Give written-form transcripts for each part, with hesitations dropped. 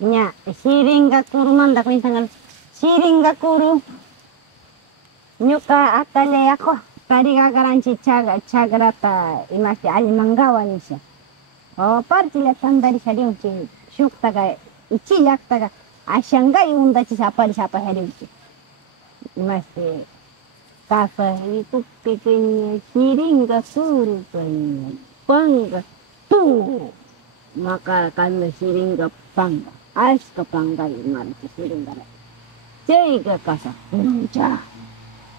Nya, Siringakuru manda kuintangal. Siringakuru. Nyuka atale ako. Kariga garanchi chagrata imasi alimangawa nisha. O parti la tandari shariunchi. Shuktaga ichilaktaga. Ashanga yundachi sapari sapa hariunchi. Imasi kasa itu pequeña Siringakuru pequeña. Panga tu. Maka kanda Siringa panga. Aska panga imarchi Siringa. Cega kasa. Mucha.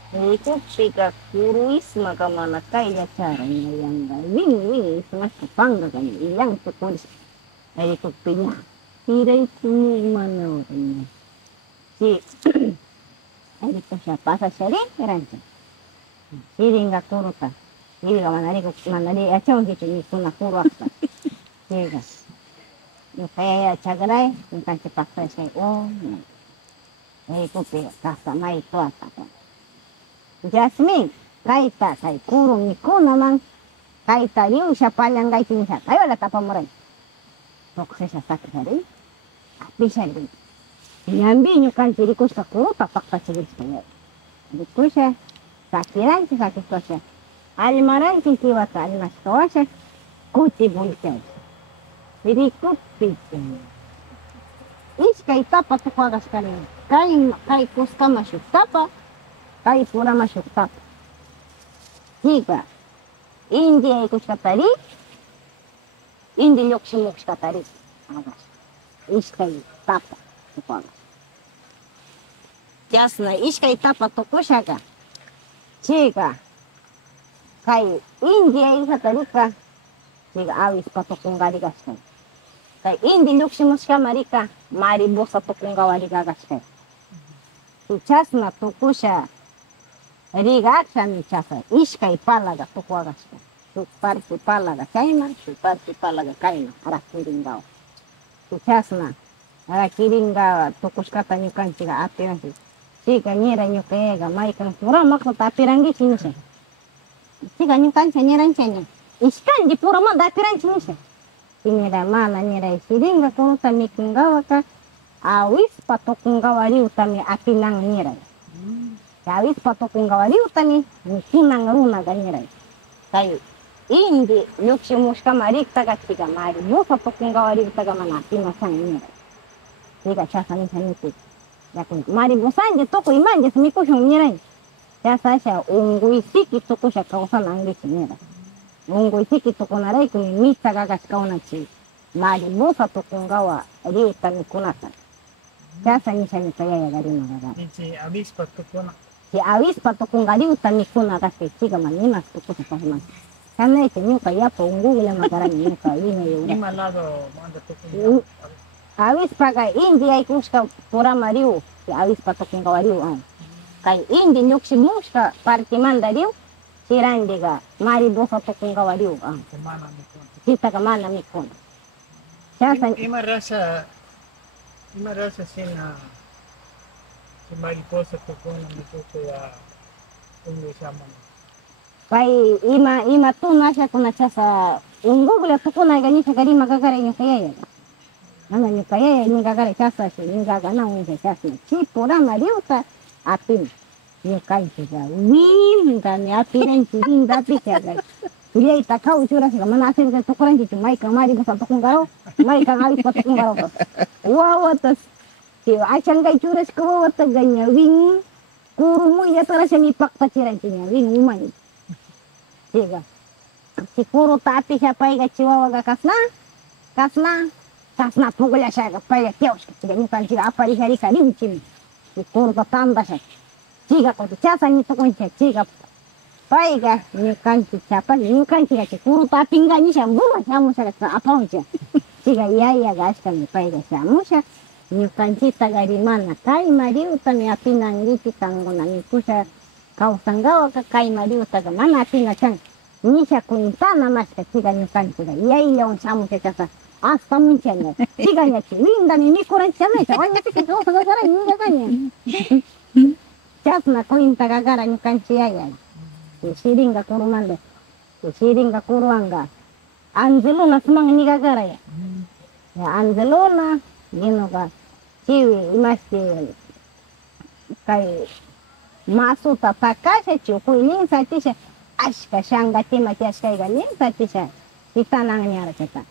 Itu pika kuruis maka mana kaya caranya yang wing semasa pangga kan yang sekolah dari kopinya tidak itu mana orangnya si dari siapa saja rancang Siringga kuruta Siringga mana di acau gitu ni kuna kuruakta Siringga kayak cagarai tentang cepat saya dari kopi kasa mai itu apa Jasmine, kaita kay kurong ni ko naman kaita liu siya palang kay tinisa. Ay wala tapa mo rin. Tokse siya sakit na rin. Api siya rin. Inambi nyo kan siri ko sa kuro, tapak ka sigil sa kanya. Hindi ko siya. Sakiran ko siya. Alimaran kintiwa ka alimas ko siya. Kuti bulkan. Hindi ko pitin. Is kay tapa tukwagas ka rin. Kay kuska masyuk tapa. Kay pura masuk tap. Jika India ikut katari, India yoksimuk katari. Agas. Iskai tapa tupagas. Jasna iskai tapa tukushaga. Jika kay India ikatari ka, jika awis patukunggali gaskan. Kay India yoksimuk marika, mari bosa tukungawali gaskan. Jasna tukusha. Riga kami chasa, iskai palaga tukwagaskan. Parti palaga kaina, parti palaga kaina, ara kiringawa. Chasna, ara kiringawa tukuskata nyukanchiga apirangi. Sika nyera nyukega, maika pura makota apirangi chinse. Sika nyukancha nyeranchanya. Iskan di pura manda apirangi chinse. Nyera mana nyera Siringa kuruta mikingawa ka, awis patokungawa riutami apinang nyera. Awis patukunggawa riutami kunang runa ganyirai. Kayu indi yukshumushka marikta gachiga mari musa tukunggawa riutaga mana pinasan nyirai. Tiga chasa nisa niti. Yakun mari busanje tuku imanje semikushung nyirai. Chasa sha ungui siki tukusha kausan anggis nyirai. Ungui siki tukunarai kuni misa gagas kaunachi. Mari musa tukunggawa riutami kunasan. Chasa nisa nita yaya gari magaga. Dice avispa tukuna. Si awis patukunggali utami kuna kasi chiga manimas tuku sa pahimas. Kana ito nyo kaya po ungugila magarang nyo ka ini Lima lado manda tukuna. Awis paga indi ay kuska pura mariu si awis patukungawaliu ay. Kay indi nyuksi muska parti manda riu si randiga mari bosa tukungawaliu ay. Kemana mikun? Kita kamana mikun. Ima rasa sina si mariposa tukuna mituto ya ungu shaman. Kay ima tuna siya kuna siya sa ungugila tukuna ganyan siya gari magagara nyo kaya yan. Ano nyo kaya yan yung gagara siya sa siya yung gagana nyo siya siya. Si pura mariu ta apin. Yung kaya siya. Wim kami apin ang siring dapi siya guys. Kuliah itakau curah sih, mana asal kita tukeran gitu, mai kamari besar tukung garo, mai kamari pot tukung garo. Wow, atas, si acan kai curah sekolah atas ganya wing, kurumu ya terasa mipak paciran cinya wing umani. Siga, si kuru tapi siapa yang ciwa waga kasna pukul saya kapai kios, tidak nyukan ciga apa di hari kali ucin, si kuru tambah saya, ciga kau casa ni tukung ciga. Paiga nyukan siapa nyukan ciga kuru tapi enggak nyisa buat kamu saya apa aja ciga iya guys kan paiga kamu saya nyukan cita dari mana kai mari utami api nang di tangguna niku saya kau tanggawa ke kai mari utaga mana api ngacang nyisa kuntana mas ciga nyukan ciga iya on samu saya kata asam mencene ciga nya linda ni kurang cene cawanya sih kau segala ini katanya jasna kuinta gagara nyukan ciga Siringa kurumanda, Siringa kuruanga. Angeluna semang ini gagara ya. Ya Angeluna, Ginuga chiwi imashti kay masuta pakasha chukuy linsatisha ashka shangatimaki ashkayga linsatisha titanan chata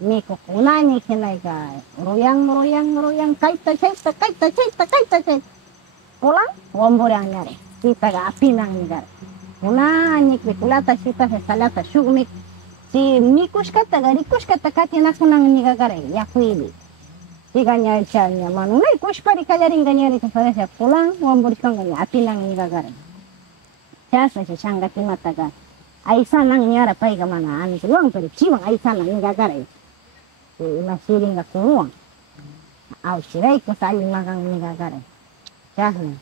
mikukunani hinayka ruyan kayta chayta pulan wamburan ñare sitaga apinan ñare kunani kulata sitaje salata shukmik si mikushkataga rikushkata katinakunan ñigagaray yakuymi tigañaycha ña manunay kushpari kallaringa ñarita sarasha pulan wamburishkanga ña apinan ñigagaray chasnashi shangatimataga aysanan ñara payga mana anikulwan pero chiwan aysanan ñigagaray ima shiringa kuruwan awchiraykus allimagan ñigagaray chasna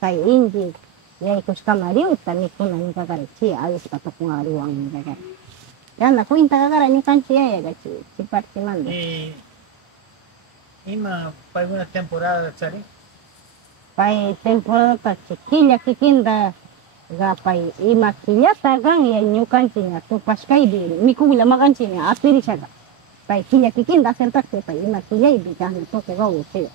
kay inti yaykushkama riwta mikuna ñigagaray chi awispata tukunga riwan ñigagaray chasna kuinta gagaray ñukanchik yayaga chi partimanta Ima payguna temporada chari. Pay temporada killa kikinda ga pay ima killata gan ya ñukanchik ña tupashkaypi mikuyla maganchik ña apirishaga pay killa kikinda acertakpi pay ima killaypi chasna tukuga ushiga